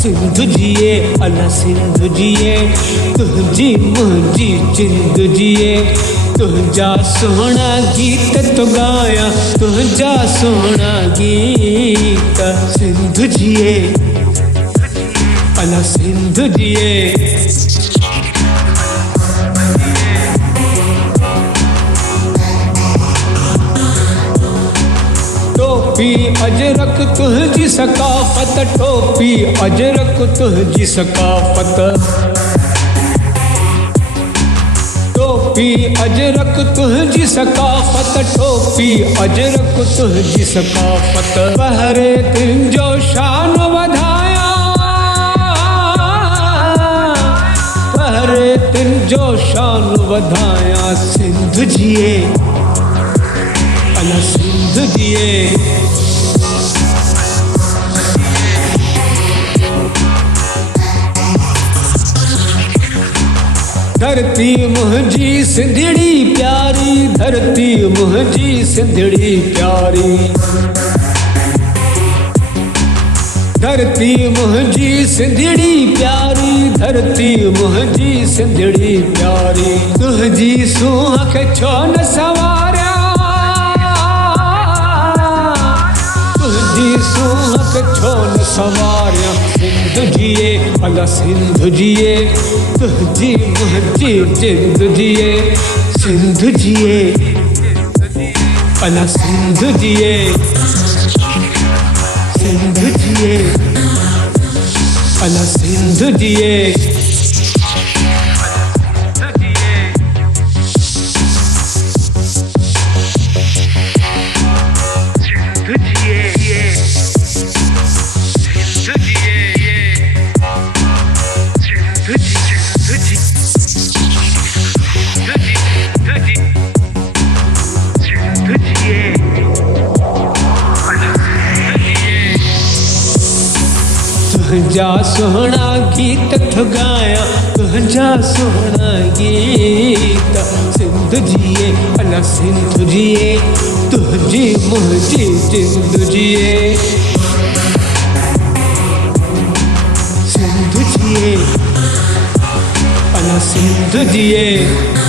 सिंध जिए अला सिंध जिए तुझी मुझी जिंद जिए तुझा सोहना गीत तो गाया तुझा सोहना गीत सिंध जिए अला सिंध जिए टोपी अजरक तुझी सकाफत टोपी अजरक तुझी सकाफत टोपी अजरक तुझी सकाफत टोपी अजरक तुझी सकाफत पहरे दिन जो शान वधाया पहरे दिन जो शान वधाया सिंध जिए अला सिंध जिए धरती मुझी सिंधड़ी प्यारी धरती मुझी सिंधड़ी प्यारी धरती मुझी सिंधड़ी प्यारी धरती मुझी सिंधड़ी प्यारी तुझी सुहक छो न सवारा तुझी सुहक छो न सवारा सिंध जिए अला सिंध जिए तुझी मुझी जिंद जिए सिंध जिए अला सिंध जिए सिंध जिए अला सिंध जिए तुझा सोहना गीत थो गाया तुझा सोहना गीत सिंध जिए अला सिंध जिए तुझी मुझी जिंद जिए सिंध जिए अला सिंध जिए